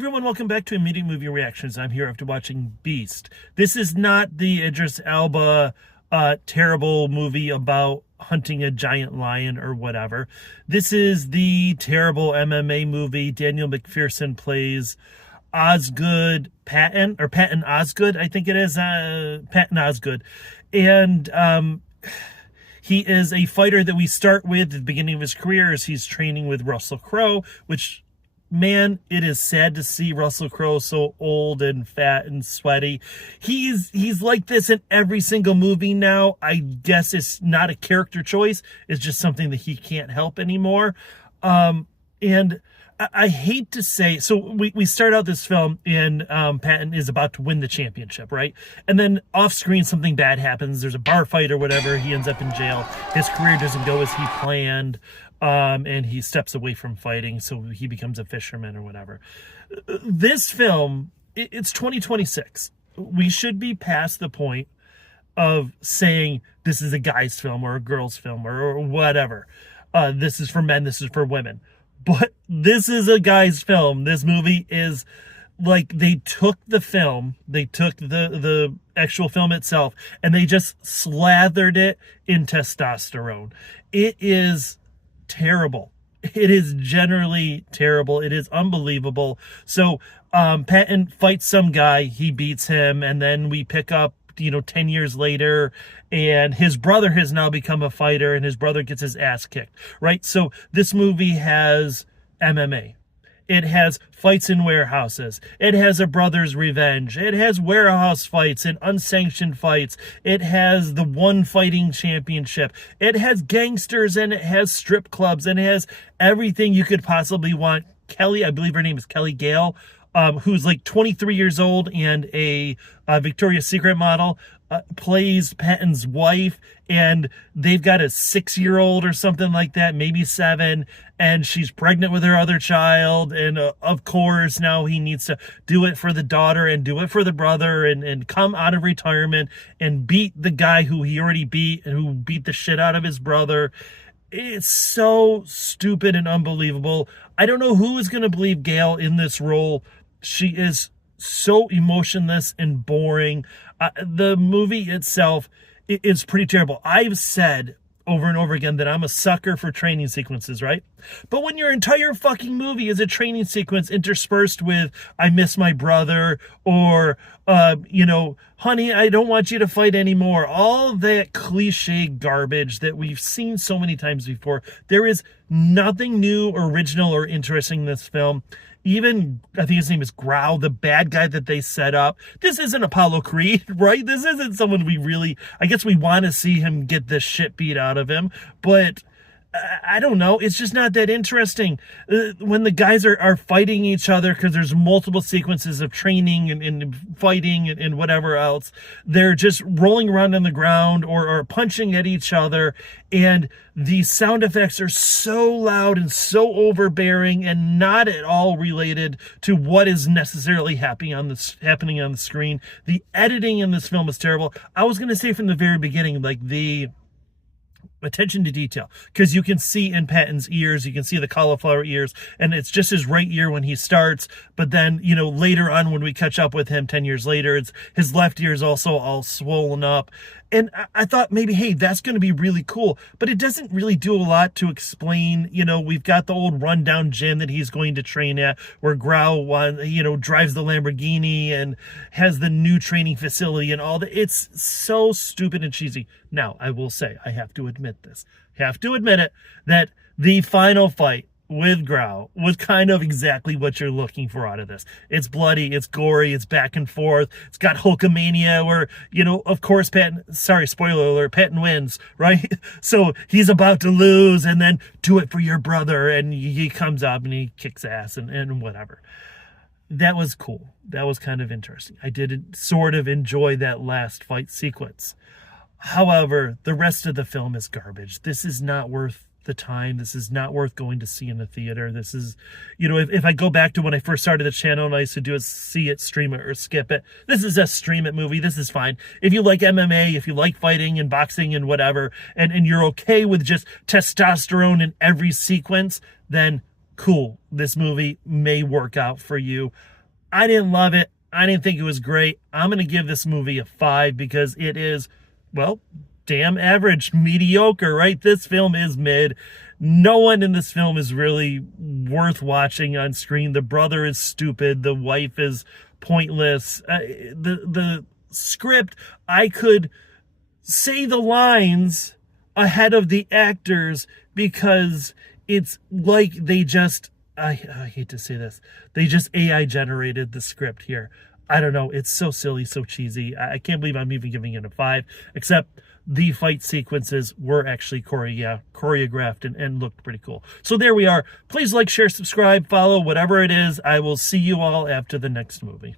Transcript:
everyone, welcome back to Immediate Movie Reactions. I'm here after watching Beast. This is not the Idris Elba terrible movie about hunting a giant lion or whatever. This is the terrible MMA movie. Daniel McPherson plays Osgood Patton, or Patton Osgood, I think it is, Patton Osgood. And he is a fighter that we start with at the beginning of his career as he's training with Russell Crowe, which, man, it is sad to see Russell Crowe so old and fat and sweaty. He's like this in every single movie now. I guess it's not a character choice. It's just something that he can't help anymore. And I hate to say, so we start out this film and Patton is about to win the championship, right? And then off screen something bad happens. There's a bar fight or whatever. He ends up in jail. His career doesn't go as he planned. And he steps away from fighting, so he becomes a fisherman or whatever. This film, it's 2026. We should be past the point of saying this is a guy's film or a girl's film or whatever. This is for men, this is for women. But this is a guy's film. This movie is like they took the film, they took the actual film itself, and they just slathered it in testosterone. It is terrible. It is generally terrible. It is unbelievable. So Patton fights some guy, he beats him, and then we pick up 10 years later, and his brother has now become a fighter, and his brother gets his ass kicked, right? So this movie has MMA. It has fights in warehouses. It has a brother's revenge. It has warehouse fights and unsanctioned fights. It has the one fighting championship. It has gangsters, and it has strip clubs, and it has everything you could possibly want. Kelly, I believe her name is Kelly Gale, who's like 23 years old and a Victoria's Secret model, plays Patton's wife, and they've got a 6-year-old or something like that, maybe 7, and she's pregnant with her other child, and of course now he needs to do it for the daughter and do it for the brother and come out of retirement and beat the guy who he already beat and who beat the shit out of his brother. It's so stupid and unbelievable. I don't know who is going to believe Gale in this role. She is so emotionless and boring. The movie itself is pretty terrible. I've said over and over again that I'm a sucker for training sequences, right? But when your entire fucking movie is a training sequence interspersed with "I miss my brother" or "Honey, I don't want you to fight anymore," all that cliche garbage that we've seen so many times before, there is nothing new, original, or interesting in this film. Even, I think his name is Grau, the bad guy that they set up. This isn't Apollo Creed, right? This isn't someone I guess we want to see him get the shit beat out of him, but I don't know. It's just not that interesting. When the guys are fighting each other, because there's multiple sequences of training and fighting and whatever else, they're just rolling around on the ground or punching at each other. And the sound effects are so loud and so overbearing and not at all related to what is necessarily happening on the screen. The editing in this film is terrible. I was going to say from the very beginning, like the attention to detail, because you can see in Patton's ears, you can see the cauliflower ears, and it's just his right ear when he starts, but then later on when we catch up with him 10 years later, it's his left ear is also all swollen up. And I thought maybe, hey, that's going to be really cool, but it doesn't really do a lot to explain. We've got the old rundown gym that he's going to train at, where Grau drives the Lamborghini and has the new training facility and all that. It's so stupid and cheesy. Now, I will say, I have to admit it, that the final fight with Grau was kind of exactly what you're looking for out of this. It's bloody, it's gory, it's back and forth, it's got Hulkamania where, of course, spoiler alert, Patton wins, right? So he's about to lose, and then do it for your brother, and he comes up and he kicks ass and whatever. That was cool. That was kind of interesting. I did sort of enjoy that last fight sequence. However, the rest of the film is garbage. This is not worth the time. This is not worth going to see in the theater. This is, if I go back to when I first started the channel and I used to do a see it, stream it, or skip it, this is a stream it movie. This is fine. If you like MMA, if you like fighting and boxing and whatever, and you're okay with just testosterone in every sequence, then cool, this movie may work out for you. I didn't love it. I didn't think it was great. I'm going to give this movie a 5 because it is, well, damn average, mediocre, right? This film is mid. No one in this film is really worth watching on screen. The brother is stupid. The wife is pointless. The script, I could say the lines ahead of the actors because it's like they just, I hate to say this, they just AI generated the script here. I don't know. It's so silly, so cheesy. I can't believe I'm even giving it a 5, except the fight sequences were actually choreographed and looked pretty cool. So there we are. Please like, share, subscribe, follow, whatever it is. I will see you all after the next movie.